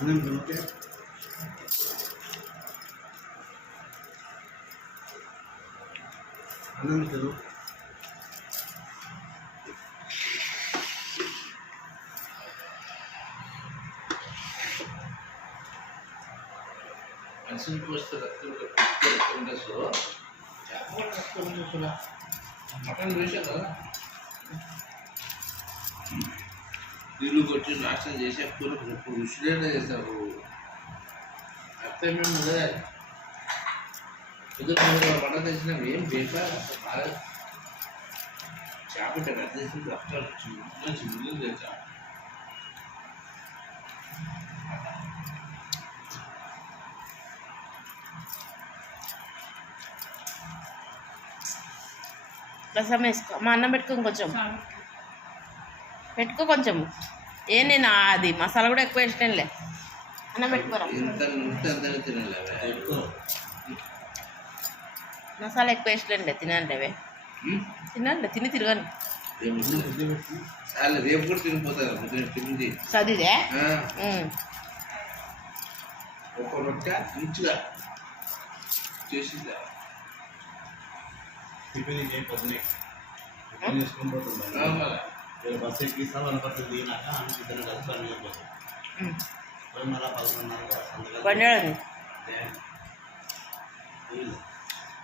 మనిషిని పోస్తే రక్తం మటన్ చూసా కదా నీళ్ళు కొట్టి నాశనం చేసే కూర రుచిలేనే చేస్తారు అర్థమేమి ఉండదు కుదురు పంట తెచ్చినా ఏం బేకా బాగా చేప కట్ట తెచ్చి రక్తాలు చిన్న తెచ్చా రసం వేసుకో మా అన్నం పెట్టుకో కొంచెం పెట్టుకో కొంచెం నేను అది మసాలా కూడా ఎక్కువ వేసినానులే అన్నం పెట్టుకోరా మసాలా ఎక్కువ వేసినానులే తినండి అవే తినండి తిని తిరగండి రేపు కూడా తినిపోతారు చదివే ఒక రొట్టె మంచిగా చేసిందా టిఫిన్ ఏం పొద్దునే చేసుకొని పోతుంది బస్సు ఎక్కిస్తాం వనపర్తి దిగినాక ఇద్దరు కలిసి బండి పోతుంది మళ్ళీ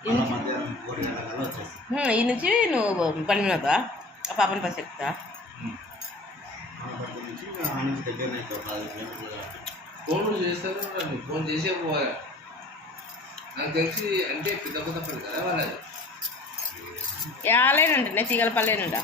11:30 మధ్యాహ్నం 3 గంటల వచ్చేస్తాం ఈ నుంచి నువ్వు బండి మీద ఆ పాపని బస్సు ఎక్కుతా వనపర్తి నుంచి ఆ నుంచి దగ్గరనే అవుతావు 10 కిలోమీటర్లు ఫోన్లు చేస్తారు ఫోన్ చేసే పోవాలి నాకు తెలిసి అంటే పెద్ద పడి కదా వాళ్ళది ఏలేనండి నేను తీగల పల్లేనంట